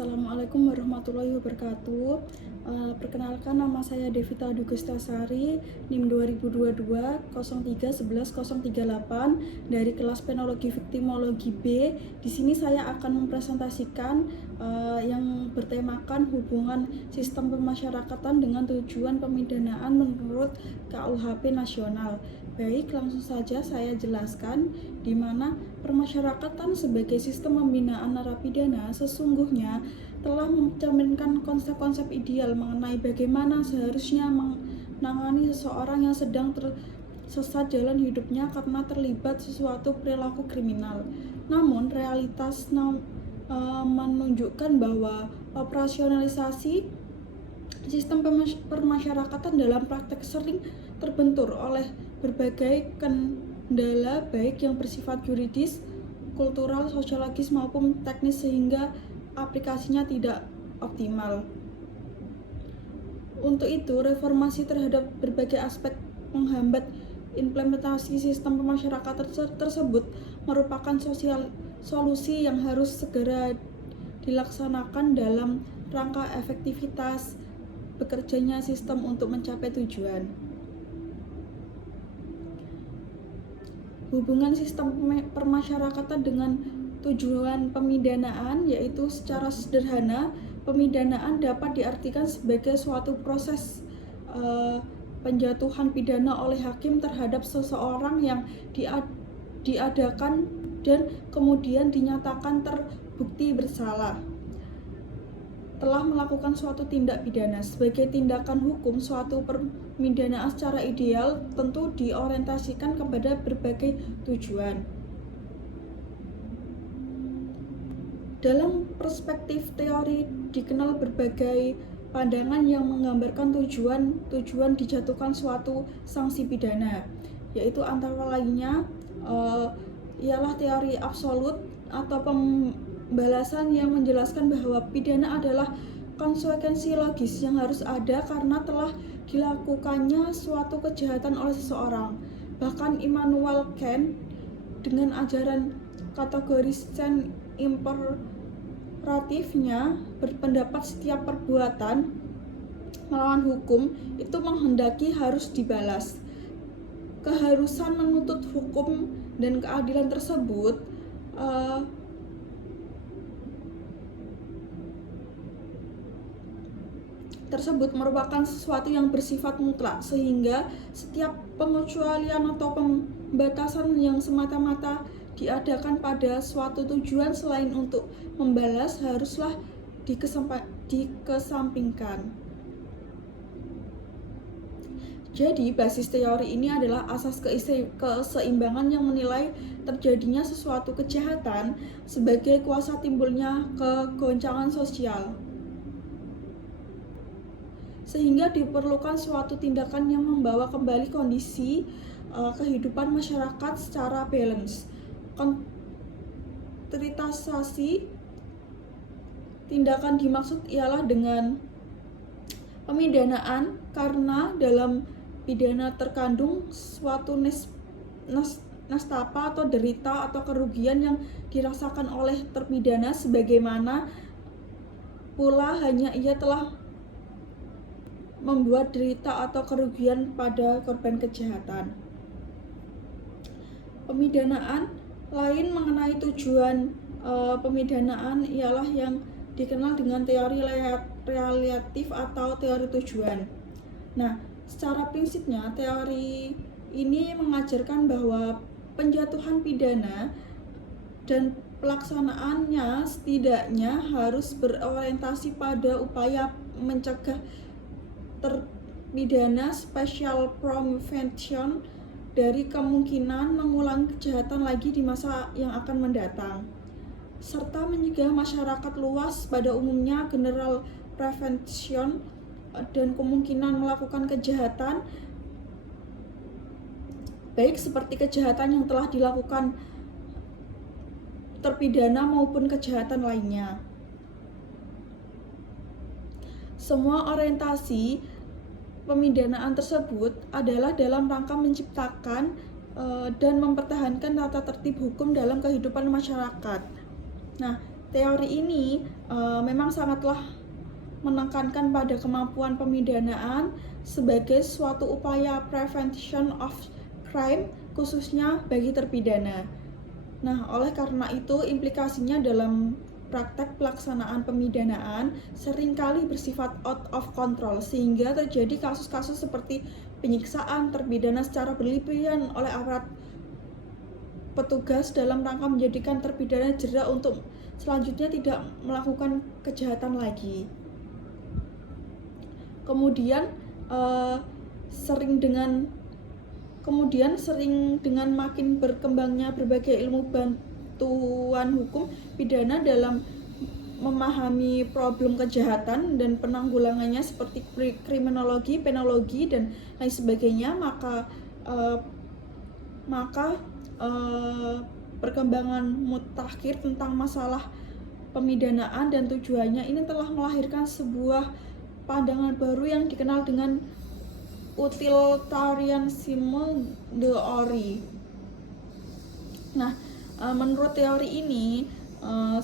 Assalamualaikum warahmatullahi wabarakatuh. Perkenalkan, nama saya Devita Dugestasari, NIM 2022 0311038 dari kelas Penologi Viktimologi B. Di sini saya akan mempresentasikan yang bertemakan hubungan sistem pemasyarakatan dengan tujuan pemidanaan menurut KUHP nasional. Baik, langsung saja saya jelaskan di mana permasyarakatan sebagai sistem pembinaan narapidana sesungguhnya telah mencerminkan konsep-konsep ideal mengenai bagaimana seharusnya menangani seseorang yang sedang tersesat jalan hidupnya karena terlibat sesuatu perilaku kriminal. Namun, realitas menunjukkan bahwa operasionalisasi sistem permasyarakatan dalam praktek sering terbentur oleh berbagai kendala baik yang bersifat yuridis, kultural, sosiologis maupun teknis sehingga aplikasinya tidak optimal. Untuk itu, reformasi terhadap berbagai aspek menghambat implementasi sistem pemasyarakatan tersebut merupakan solusi yang harus segera dilaksanakan dalam rangka efektivitas bekerjanya sistem untuk mencapai tujuan. Hubungan sistem permasyarakatan dengan tujuan pemidanaan, yaitu secara sederhana, pemidanaan dapat diartikan sebagai suatu proses penjatuhan pidana oleh hakim terhadap seseorang yang diadakan dan kemudian dinyatakan terbukti bersalah telah melakukan suatu tindak pidana. Sebagai tindakan hukum, suatu pemidanaan secara ideal tentu diorientasikan kepada berbagai tujuan. Dalam perspektif teori dikenal berbagai pandangan yang menggambarkan tujuan dijatuhkan suatu sanksi pidana, yaitu antara lainnya ialah teori absolut atau pembalasan yang menjelaskan bahwa pidana adalah konsekuensi logis yang harus ada karena telah dilakukannya suatu kejahatan oleh seseorang. Bahkan Immanuel Kant dengan ajaran kategorisen imperatifnya berpendapat setiap perbuatan melawan hukum itu menghendaki harus dibalas. Keharusan menuntut hukum dan keadilan tersebut merupakan sesuatu yang bersifat mutlak, sehingga setiap pengecualian atau pembatasan yang semata-mata diadakan pada suatu tujuan selain untuk membalas haruslah dikesampingkan. Jadi, basis teori ini adalah asas keseimbangan yang menilai terjadinya sesuatu kejahatan sebagai kuasa timbulnya kegoncangan sosial, sehingga diperlukan suatu tindakan yang membawa kembali kondisi kehidupan masyarakat secara balance. Konkretisasi tindakan dimaksud ialah dengan pemidanaan karena dalam pidana terkandung suatu nestapa atau derita atau kerugian yang dirasakan oleh terpidana, sebagaimana pula hanya ia telah membuat derita atau kerugian pada korban kejahatan. Pemidanaan lain mengenai tujuan pemidanaan ialah yang dikenal dengan teori relatif atau teori tujuan. Nah, secara prinsipnya teori ini mengajarkan bahwa penjatuhan pidana dan pelaksanaannya setidaknya harus berorientasi pada upaya mencegah terpidana special prevention dari kemungkinan mengulang kejahatan lagi di masa yang akan mendatang, serta mencegah masyarakat luas pada umumnya general prevention dan kemungkinan melakukan kejahatan baik seperti kejahatan yang telah dilakukan terpidana maupun kejahatan lainnya. Semua orientasi pemidanaan tersebut adalah dalam rangka menciptakan dan mempertahankan tata tertib hukum dalam kehidupan masyarakat. Nah, Teori ini memang sangatlah menekankan pada kemampuan pemidanaan sebagai suatu upaya prevention of crime, khususnya bagi terpidana. Nah, oleh karena itu implikasinya dalam praktek pelaksanaan pemidanaan seringkali bersifat out of control, sehingga terjadi kasus-kasus seperti penyiksaan terpidana secara berlebihan oleh aparat petugas dalam rangka menjadikan terpidana jera untuk selanjutnya tidak melakukan kejahatan lagi. Kemudian sering dengan makin berkembangnya berbagai ilmu bantuan hukum pidana dalam memahami problem kejahatan dan penanggulangannya seperti kriminologi, penologi dan lain sebagainya, maka perkembangan mutakhir tentang masalah pemidanaan dan tujuannya ini telah melahirkan sebuah pandangan baru yang dikenal dengan utilitarianisme theory. Nah, menurut teori ini,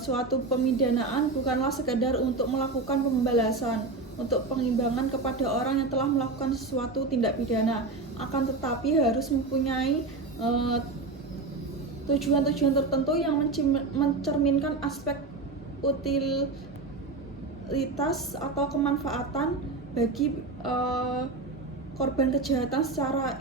suatu pemidanaan bukanlah sekedar untuk melakukan pembalasan untuk pengimbangan kepada orang yang telah melakukan sesuatu tindak pidana, akan tetapi harus mempunyai tujuan-tujuan tertentu yang mencerminkan aspek utilitas atau kemanfaatan bagi korban kejahatan secara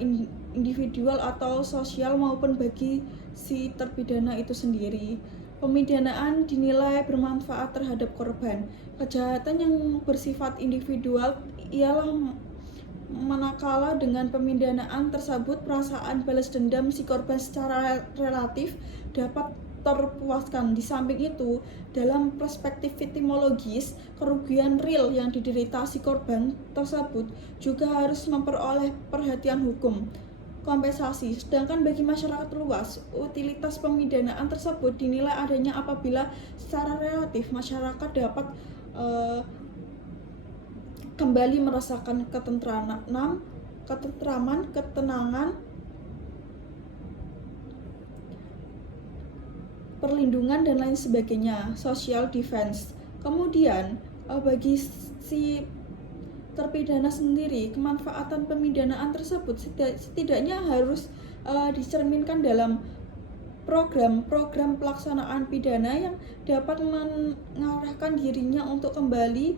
individual atau sosial maupun bagi si terpidana itu sendiri. Pemidanaan dinilai bermanfaat terhadap korban. Kejahatan yang bersifat individual ialah manakala dengan pemidanaan tersebut perasaan balas dendam si korban secara relatif dapat terpuaskan. Di samping itu, dalam perspektif victimologis, kerugian real yang diderita si korban tersebut juga harus memperoleh perhatian hukum, kompensasi. Sedangkan bagi masyarakat luas, utilitas pemidanaan tersebut dinilai adanya apabila secara relatif masyarakat dapat kembali merasakan ketentraman, ketenangan, perlindungan dan lain sebagainya, social defense. Kemudian bagi si terpidana sendiri, kemanfaatan pemidanaan tersebut setidaknya harus dicerminkan dalam program-program pelaksanaan pidana yang dapat mengarahkan dirinya untuk kembali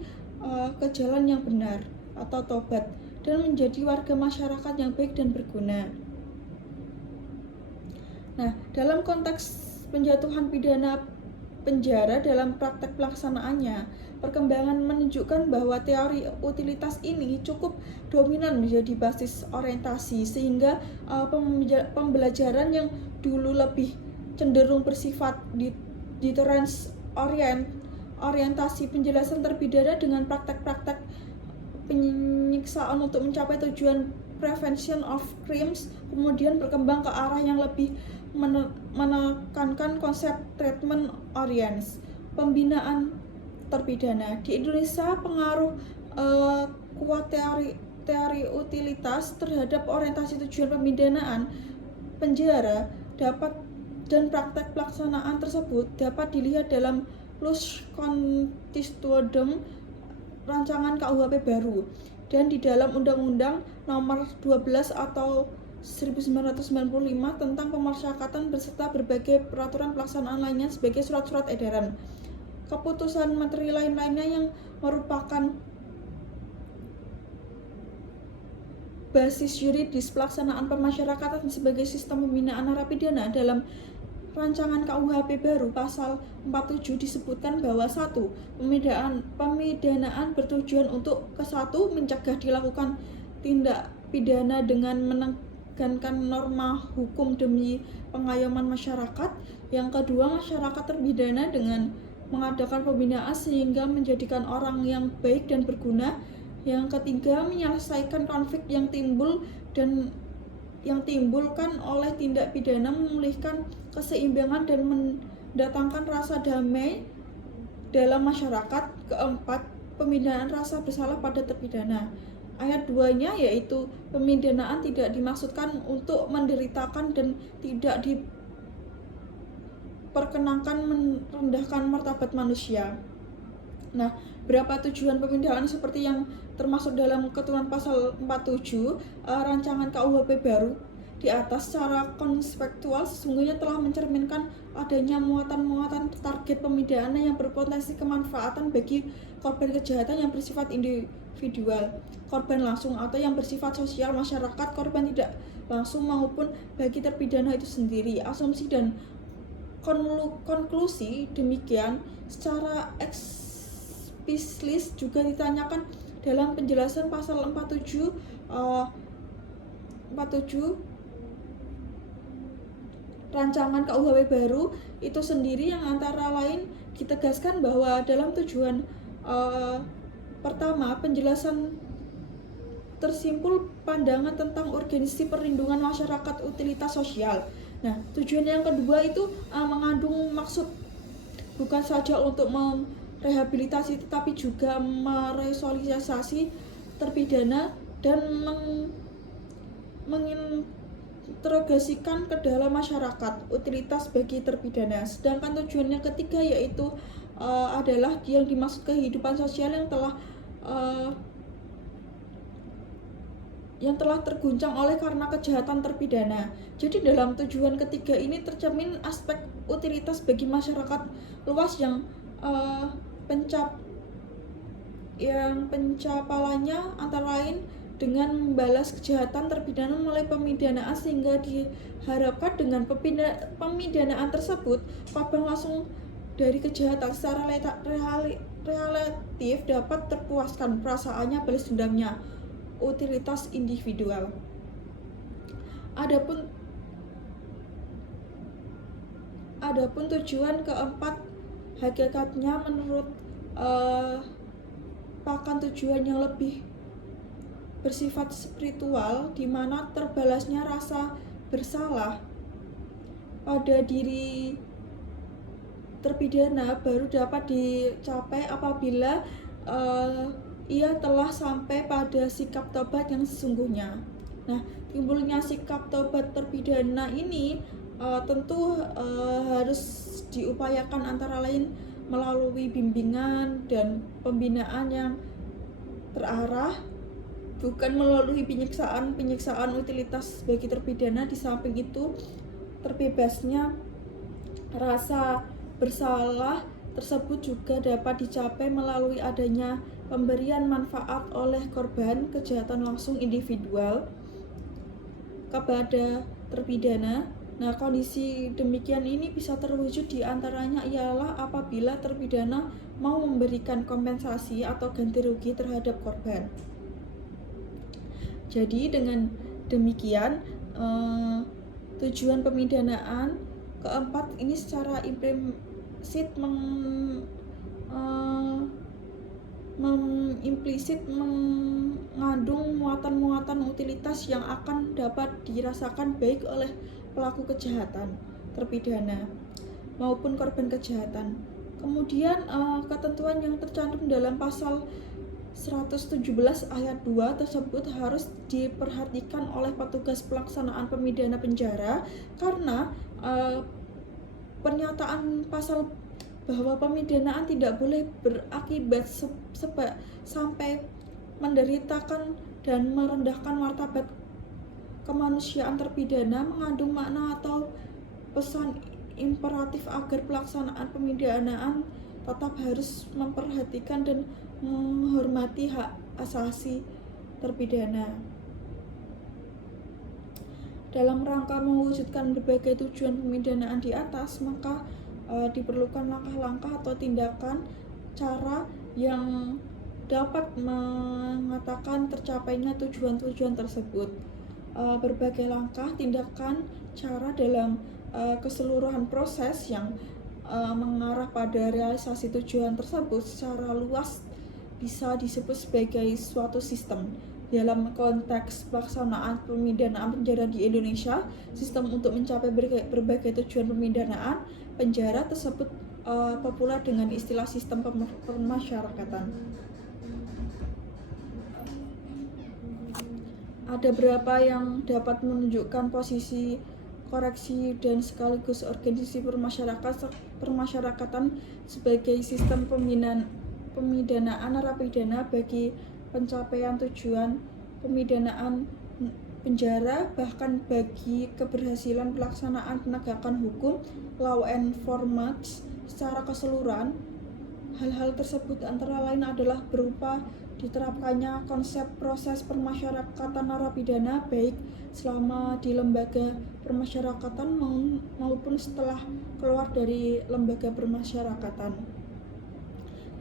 ke jalan yang benar atau tobat dan menjadi warga masyarakat yang baik dan berguna. Nah, dalam konteks penjatuhan pidana penjara dalam praktek pelaksanaannya, perkembangan menunjukkan bahwa teori utilitas ini cukup dominan menjadi basis orientasi, sehingga pembelajaran yang dulu lebih cenderung bersifat deterrence orientasi penjelasan terpidana dengan praktek-praktek penyiksaan untuk mencapai tujuan prevention of crimes kemudian berkembang ke arah yang lebih menekankan konsep treatment orients, pembinaan terpidana. Di Indonesia, pengaruh kuat teori utilitas terhadap orientasi tujuan pemidanaan penjara dan praktek pelaksanaan tersebut dapat dilihat dalam Plus Constituendum rancangan KUHP baru dan di dalam Undang-Undang Nomor 12 atau 1995 tentang pemasyarakatan beserta berbagai peraturan pelaksanaan lainnya sebagai surat-surat edaran. Keputusan materi lain-lainnya yang merupakan basis yuridis pelaksanaan pemasyarakatan sebagai sistem pembinaan narapidana. Dalam rancangan KUHP baru pasal 47 disebutkan bahwa 1. Pemidanaan bertujuan untuk ke-1 mencegah dilakukan tindak pidana dengan menekankan norma hukum demi pengayoman masyarakat. Yang kedua, masyarakat terpidana dengan mengadakan pembinaan sehingga menjadikan orang yang baik dan berguna. Yang ketiga, menyelesaikan konflik yang timbulkan oleh tindak pidana, memulihkan keseimbangan dan mendatangkan rasa damai dalam masyarakat. Keempat, pembinaan rasa bersalah pada terpidana. Ayat 2-nya yaitu pemidanaan tidak dimaksudkan untuk menderitakan dan tidak memperkenankan merendahkan martabat manusia. Nah, berapa tujuan pemindahan seperti yang termasuk dalam ketentuan pasal 47 rancangan KUHP baru di atas secara konspektual sesungguhnya telah mencerminkan adanya muatan-muatan target pemindahan yang berpotensi kemanfaatan bagi korban kejahatan yang bersifat individual, korban langsung atau yang bersifat sosial masyarakat, korban tidak langsung maupun bagi terpidana itu sendiri. Asumsi dan konklusi demikian secara eksplisit juga ditanyakan dalam penjelasan pasal 47 rancangan KUHP baru itu sendiri, yang antara lain ditegaskan bahwa dalam tujuan pertama penjelasan tersimpul pandangan tentang urgensi perlindungan masyarakat utilitas sosial. Nah, tujuan yang kedua itu mengandung maksud bukan saja untuk merehabilitasi tetapi juga meresosialisasi terpidana dan mengintegrasikan ke dalam masyarakat utilitas bagi terpidana. Sedangkan tujuan yang ketiga yaitu adalah yang dimaksud kehidupan sosial yang telah terguncang oleh karena kejahatan terpidana. Jadi dalam tujuan ketiga ini tercermin aspek utilitas bagi masyarakat luas yang pencapalannya antara lain dengan membalas kejahatan terpidana melalui pemidanaan, sehingga diharapkan dengan pemidanaan tersebut korban langsung dari kejahatan secara relatif dapat terpuaskan perasaannya balas dendamnya utilitas individual. Adapun tujuan keempat hakikatnya menurut pakan tujuan yang lebih bersifat spiritual, di mana terbalasnya rasa bersalah pada diri terpidana baru dapat dicapai apabila ia telah sampai pada sikap tobat yang sesungguhnya. Nah, timbulnya sikap tobat terpidana ini tentu harus diupayakan antara lain melalui bimbingan dan pembinaan yang terarah, bukan melalui penyiksaan utilitas bagi terpidana. Di samping itu, terbebasnya rasa bersalah tersebut juga dapat dicapai melalui adanya pemberian manfaat oleh korban kejahatan langsung individual kepada terpidana. Nah, kondisi demikian ini bisa terwujud di antaranya ialah apabila terpidana mau memberikan kompensasi atau ganti rugi terhadap korban. Jadi dengan demikian tujuan pemidanaan keempat ini secara implisit mengandung muatan-muatan utilitas yang akan dapat dirasakan baik oleh pelaku kejahatan terpidana maupun korban kejahatan. Kemudian ketentuan yang tercantum dalam pasal 117 ayat 2 tersebut harus diperhatikan oleh petugas pelaksanaan pemidana penjara, karena pernyataan pasal bahwa pemidanaan tidak boleh berakibat sampai menderitakan dan merendahkan martabat kemanusiaan terpidana mengandung makna atau pesan imperatif agar pelaksanaan pemidanaan tetap harus memperhatikan dan menghormati hak asasi terpidana. Dalam rangka mewujudkan berbagai tujuan pemidanaan di atas, maka diperlukan langkah-langkah atau tindakan cara yang dapat mengatakan tercapainya tujuan-tujuan tersebut. Berbagai langkah, tindakan, cara dalam keseluruhan proses yang mengarah pada realisasi tujuan tersebut secara luas bisa disebut sebagai suatu sistem. Dalam konteks pelaksanaan pemidanaan penjara di Indonesia, sistem untuk mencapai berbagai tujuan pemidanaan penjara tersebut populer dengan istilah sistem pemasyarakatan. Ada beberapa yang dapat menunjukkan posisi koreksi dan sekaligus organisasi permasyarakatan sebagai sistem pemidanaan narapidana bagi pencapaian tujuan pemidanaan penjara, bahkan bagi keberhasilan pelaksanaan penegakan hukum law enforcement secara keseluruhan. Hal-hal tersebut antara lain adalah berupa diterapkannya konsep proses permasyarakatan narapidana baik selama di lembaga permasyarakatan maupun setelah keluar dari lembaga permasyarakatan.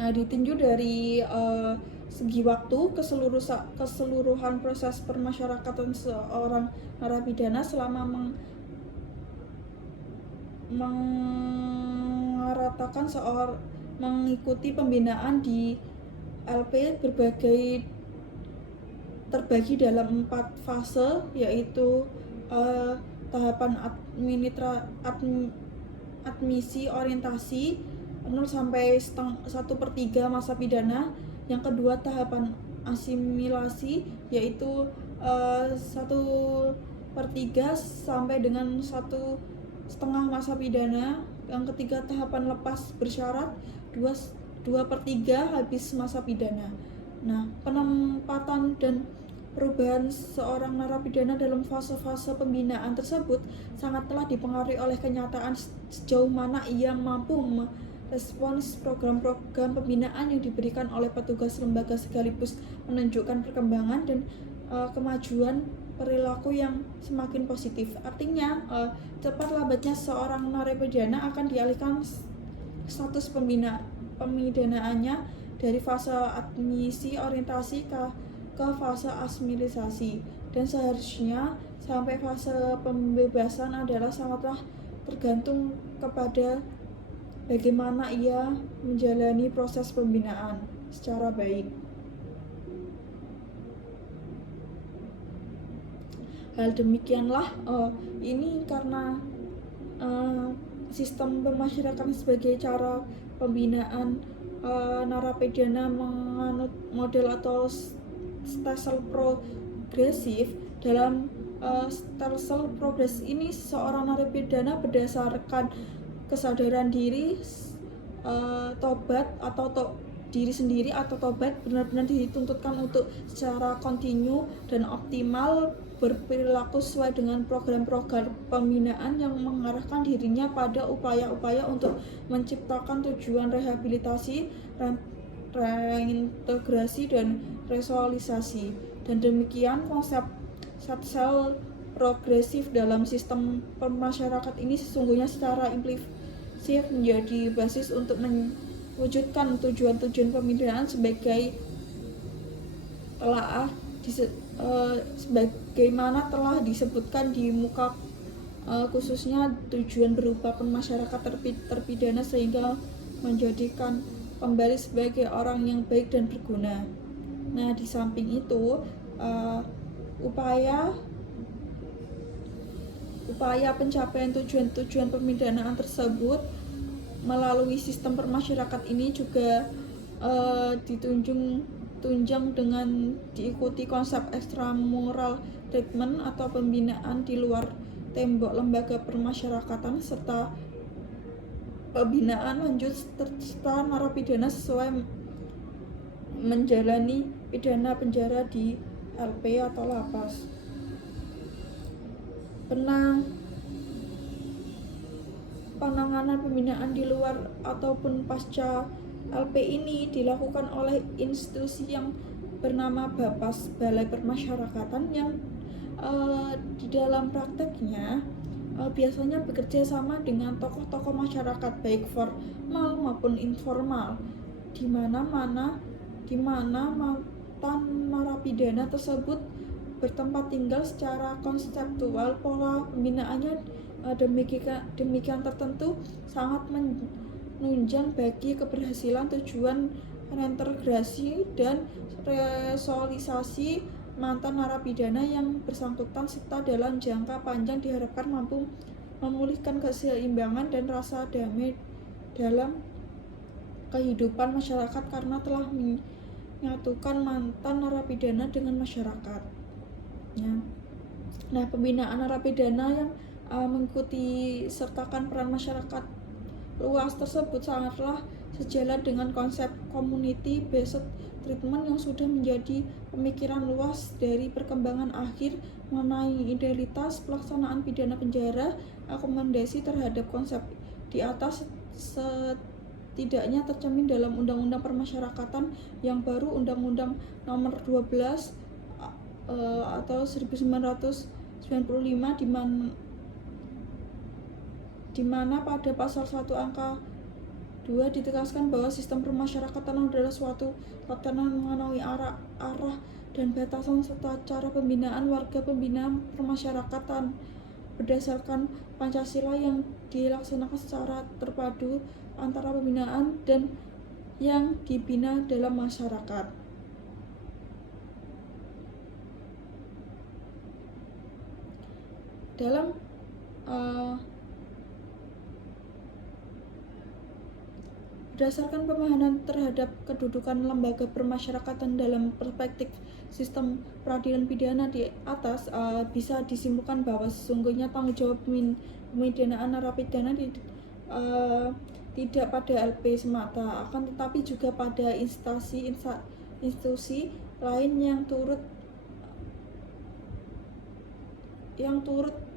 Nah, ditinjau dari segi waktu, keseluruhan proses permasyarakatan seorang narapidana selama mengaratakan mengikuti pembinaan di LP terbagi dalam 4 fase, yaitu tahapan admisi orientasi 0 sampai 1/3 masa pidana. Yang kedua tahapan asimilasi, yaitu 1/3 sampai dengan 1,5 masa pidana. Yang ketiga tahapan lepas bersyarat 2/3 habis masa pidana. Nah, penempatan dan perubahan seorang narapidana dalam fase-fase pembinaan tersebut sangatlah dipengaruhi oleh kenyataan sejauh mana ia mampu merespons program-program pembinaan yang diberikan oleh petugas lembaga sekaligus menunjukkan perkembangan dan kemajuan perilaku yang semakin positif. Artinya, cepat lambatnya seorang narapidana akan dialihkan status pemidanaannya dari fase admisi orientasi ke fase asimilasi, dan seharusnya sampai fase pembebasan adalah sangatlah tergantung kepada bagaimana ia menjalani proses pembinaan secara baik. Hal demikianlah ini karena sistem pemasyarakatan sebagai cara pembinaan narapidana menganut model atau stelsel progresif. Dalam stelsel progresif ini seorang narapidana berdasarkan kesadaran diri, tobat atau diri sendiri atau tobat benar-benar dituntutkan untuk secara kontinu dan optimal berperilaku sesuai dengan program-program pembinaan yang mengarahkan dirinya pada upaya-upaya untuk menciptakan tujuan rehabilitasi, reintegrasi, dan resosialisasi. Dan demikian konsep stelsel progresif dalam sistem permasyarakat ini sesungguhnya secara implisit menjadi basis untuk mewujudkan tujuan-tujuan pembinaan sebagaimana telah disebutkan di muka, khususnya tujuan berupa pemasyarakat terpidana sehingga menjadikan kembali sebagai orang yang baik dan berguna. Nah, di samping itu upaya pencapaian tujuan-tujuan pemidanaan tersebut melalui sistem permasyarakat ini juga ditunjang dengan diikuti konsep extramural treatment atau pembinaan di luar tembok lembaga permasyarakatan, serta pembinaan lanjut serta narapidana sesuai menjalani pidana penjara di LP atau lapas. Penanganan pembinaan di luar ataupun pasca LP ini dilakukan oleh institusi yang bernama BAPAS, Balai Permasyarakatan, yang di dalam prakteknya biasanya bekerja sama dengan tokoh-tokoh masyarakat baik formal maupun informal, di mana mantan narapidana tersebut bertempat tinggal. Secara konseptual pola pembinaannya demikian tertentu sangat menunjang bagi keberhasilan tujuan reintegrasi dan resosialisasi mantan narapidana yang bersangkutan, serta dalam jangka panjang diharapkan mampu memulihkan keseimbangan dan rasa damai dalam kehidupan masyarakat karena telah menyatukan mantan narapidana dengan masyarakat. Nah, pembinaan narapidana yang mengikuti sertakan peran masyarakat luas tersebut sangatlah sejalan dengan konsep community based treatment yang sudah menjadi pemikiran luas dari perkembangan akhir mengenai idealitas pelaksanaan pidana penjara. Akomodasi terhadap konsep di atas setidaknya tercermin dalam Undang-Undang Permasyarakatan yang baru, Undang-Undang Nomor 12 atau 1995, di mana pada pasal 1 angka 2 ditegaskan bahwa sistem permasyarakatan adalah suatu tatanan mengenai arah dan batasan serta cara pembinaan warga pembinaan permasyarakatan berdasarkan Pancasila yang dilaksanakan secara terpadu antara pembinaan dan yang dibina dalam masyarakat. Dalam berdasarkan pemahaman terhadap kedudukan lembaga permasyarakatan dalam perspektif sistem peradilan pidana di atas, bisa disimpulkan bahwa sesungguhnya tanggung jawab pemidanaan narapidana tidak pada LP semata, akan tetapi juga pada institusi lain yang turut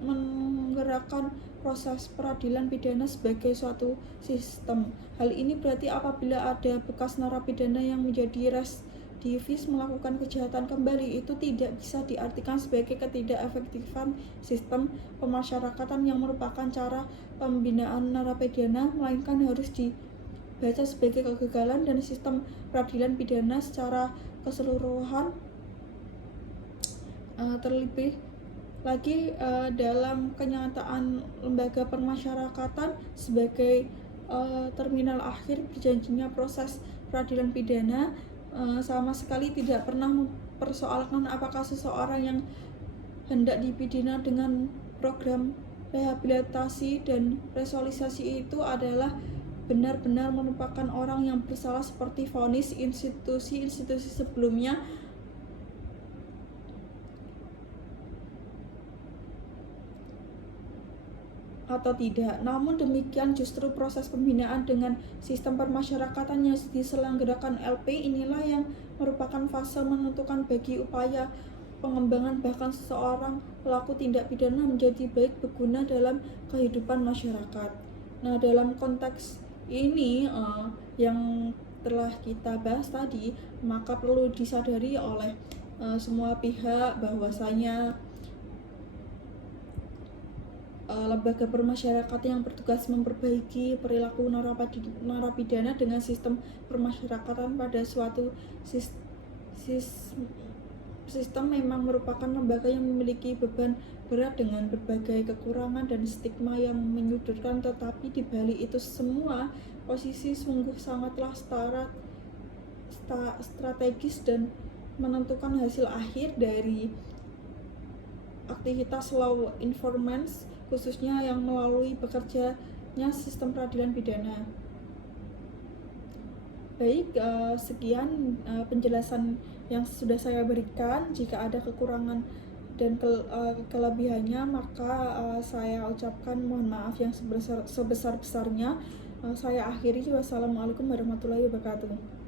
menggerakkan proses peradilan pidana sebagai suatu sistem. Hal ini berarti apabila ada bekas narapidana yang menjadi residivis melakukan kejahatan kembali, itu tidak bisa diartikan sebagai ketidakefektifan sistem pemasyarakatan yang merupakan cara pembinaan narapidana, melainkan harus dibaca sebagai kegagalan dan sistem peradilan pidana secara keseluruhan. Terlebih lagi dalam kenyataan lembaga permasyarakatan sebagai terminal akhir berjanjinya proses peradilan pidana, sama sekali tidak pernah mempersoalkan apakah seseorang yang hendak dipidana dengan program rehabilitasi dan resosialisasi itu adalah benar-benar merupakan orang yang bersalah seperti vonis institusi-institusi sebelumnya atau tidak. Namun demikian, justru proses pembinaan dengan sistem permasyarakatan yang diselenggarakan LP inilah yang merupakan fase menentukan bagi upaya pengembangan bahkan seseorang pelaku tindak pidana menjadi baik berguna dalam kehidupan masyarakat. Nah, dalam konteks ini yang telah kita bahas tadi, maka perlu disadari oleh semua pihak bahwasanya lembaga permasyarakatan yang bertugas memperbaiki perilaku narapidana dengan sistem permasyarakatan pada suatu sistem memang merupakan lembaga yang memiliki beban berat dengan berbagai kekurangan dan stigma yang menyudutkan, tetapi di balik itu semua posisi sungguh sangatlah strategis dan menentukan hasil akhir dari aktivitas law enforcement, khususnya yang melalui bekerjanya sistem peradilan pidana. Baik, sekian penjelasan yang sudah saya berikan. Jika ada kekurangan dan kelebihannya, maka saya ucapkan mohon maaf yang sebesar-besarnya. Saya akhiri. Wassalamualaikum warahmatullahi wabarakatuh.